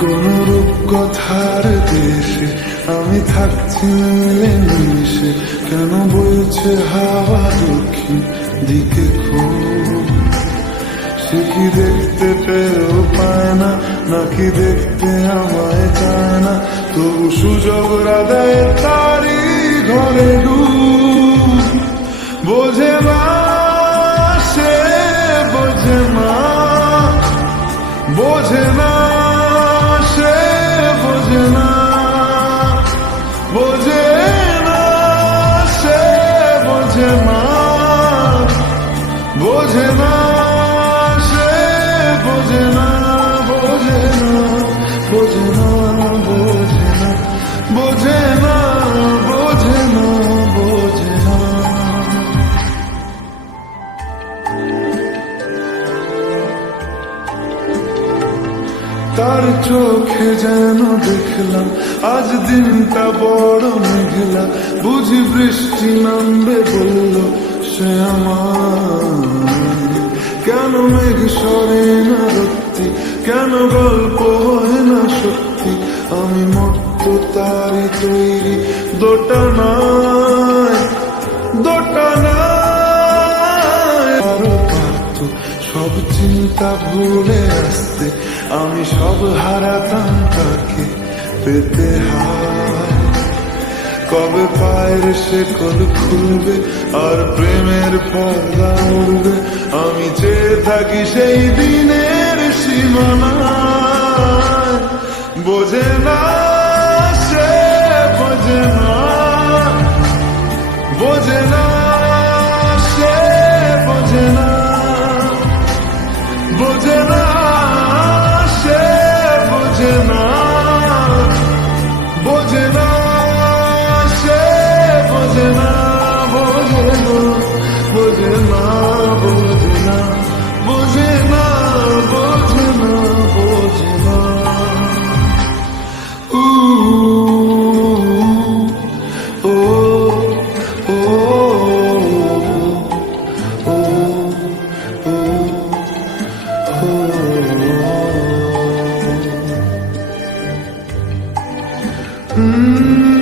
কোন রূপকথার দেশে আমি থাকছি মিলেমিশে, কেন বইছে হাওয়া দক্ষিণ দিকে খুব? সে কি দেখতে পেয়েও পায় না, নাকি দেখতে আমায় চায় না? তবু সুযোগ রাধায় তারি ঘরে ডুব। বোঝে না সে, বোঝে না, বোঝে না সে, বোঝে না, বোঝে না সে, বোঝে না, বোঝে না সে, বোঝে না, বোঝে না, বোঝে না, বোঝে না, বোঝে না, বোঝে না, বোঝে না। তার চোখে যেন দেখলাম আজ দিনটা বড় মেঘলা, বুঝি বৃষ্টি নামবে বলল সে আমার। কেন মেঘ সরে না রত্তি, কেন গল্প হয় না সত্যি? আমি মত্ত তারি তৈরি দোটানায়, দোটানায়। আরো পারত সব চিন্তা ভুলে আসতে, আমি সব হারাতাম তাকে পেতে হায়। কবে পায়ের শেকল খুলবে আর প্রেমের পর্দা উড়বে, আমি চেয়ে থাকি সেই দিনের সীমানায়। বোঝে না সে, বোঝে না, বোঝে না সে, বোঝে না, বোঝে না সে, বোঝে না, বোঝে না সে, বোঝে না, বোঝে না, বোঝে না, বোঝে না, বোঝে না, বোঝে না, বোঝে না। Mm-hmm.